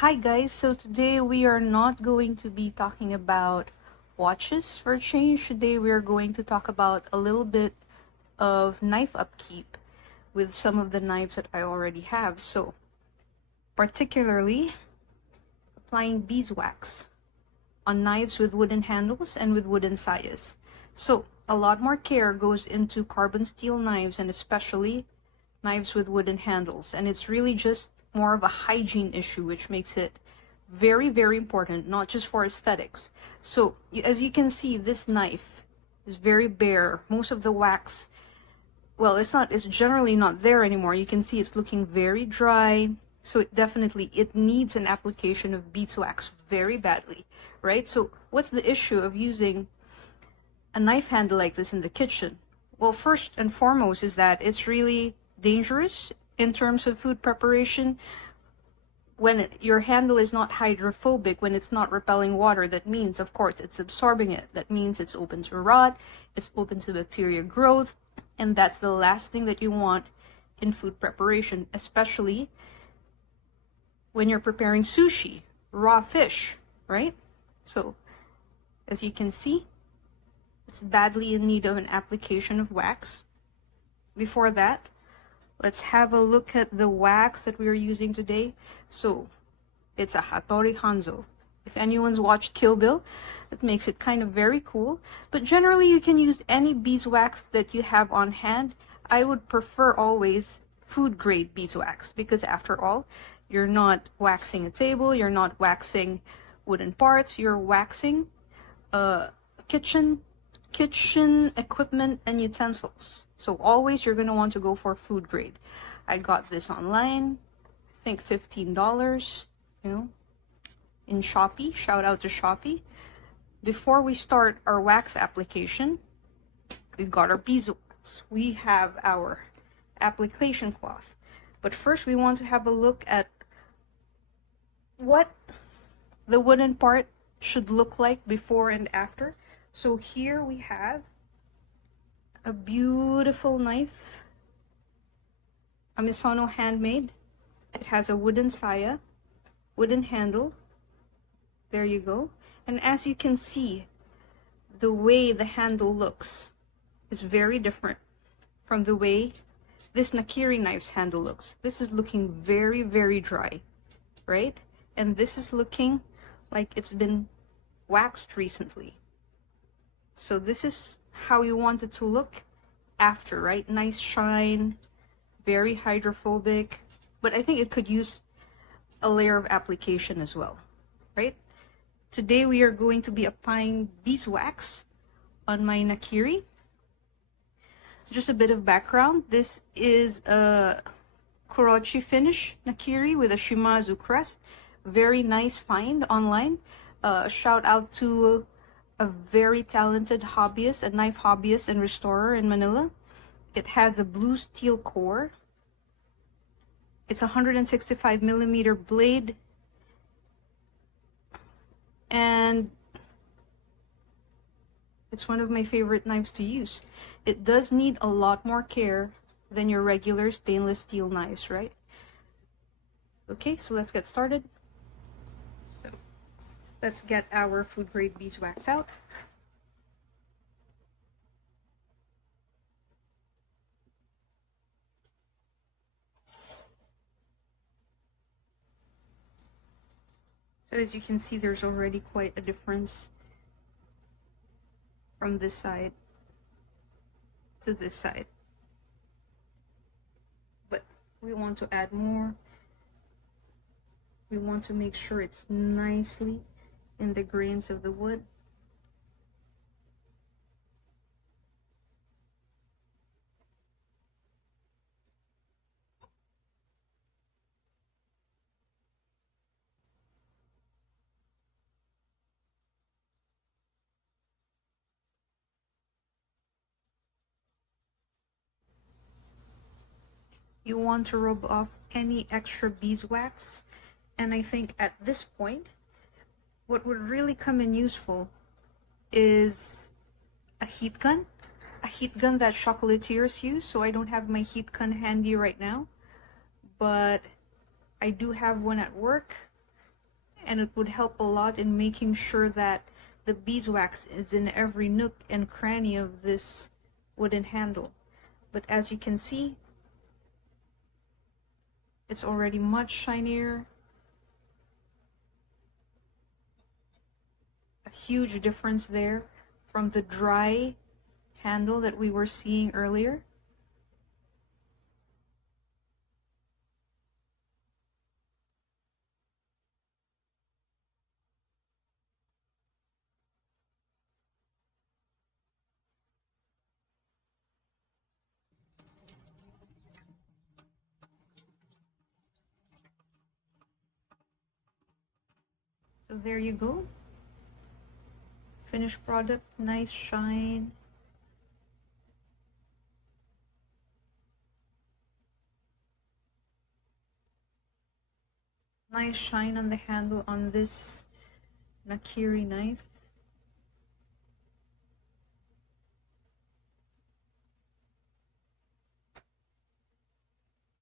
Hi guys, so today we are not going to be talking about watches for a change. Today we are going to talk about a little bit of knife upkeep with some of the knives that I already have. So, particularly applying beeswax on knives with wooden handles and with wooden sayas. So, a lot more care goes into carbon steel knives and especially knives with wooden handles, and it's really just more of a hygiene issue, which makes it very, very important, not just for aesthetics. So as you can see, this knife is very bare. Most of the wax, well, it's generally not there anymore. You can see it's looking very dry. So it needs an application of beeswax very badly, right? So what's the issue of using a knife handle like this in the kitchen? Well, first and foremost is that it's really dangerous in terms of food preparation. When your handle is not hydrophobic, when it's not repelling water, that means, of course, it's absorbing it. That means it's open to rot, it's open to bacteria growth, and that's the last thing that you want in food preparation, especially when you're preparing sushi, raw fish, right? So, as you can see, it's badly in need of an application of wax. Before that, let's have a look at the wax that we are using today. So it's a Hattori Hanzo. If anyone's watched Kill Bill, that makes it kind of very cool. But generally you can use any beeswax that you have on hand. I would prefer always food grade beeswax because after all, you're not waxing a table, you're not waxing wooden parts, you're waxing kitchen equipment and utensils. So always you're going to want to go for food grade. I got this online, I think $15, in Shopee. Shout out to Shopee. Before we start our wax application, we've got our beeswax. We have our application cloth. But first we want to have a look at what the wooden part should look like before and after. So here we have a beautiful knife, a Misono Handmade. It has a wooden saya, wooden handle. There you go. And as you can see, the way the handle looks is very different from the way this Nakiri knife's handle looks. This is looking very, very dry, right? And this is looking like it's been waxed recently. So this is how you want it to look after, right? Nice shine, very hydrophobic, but I think it could use a layer of application as well, right? Today we are going to be applying beeswax on my Nakiri. Just a bit of background. This is a Kurochi finish Nakiri with a Shimazu crest. Very nice find online. Shout out to a very talented hobbyist, a knife hobbyist and restorer in Manila. It has a blue steel core. It's a 165 millimeter blade. And it's one of my favorite knives to use. It does need a lot more care than your regular stainless steel knives, right? Okay, so let's get started. So let's get our food grade beeswax out. So as you can see, there's already quite a difference from this side to this side. But we want to add more. We want to make sure it's nicely in the grains of the wood. You want to rub off any extra beeswax, and I think at this point what would really come in useful is a heat gun that chocolatiers use. So I don't have my heat gun handy right now, but I do have one at work. and it would help a lot in making sure that the beeswax is in every nook and cranny of this wooden handle. But as you can see, it's already much shinier. A huge difference there from the dry handle that we were seeing earlier. So there you go. Finished product, nice shine. Nice shine on the handle on this Nakiri knife.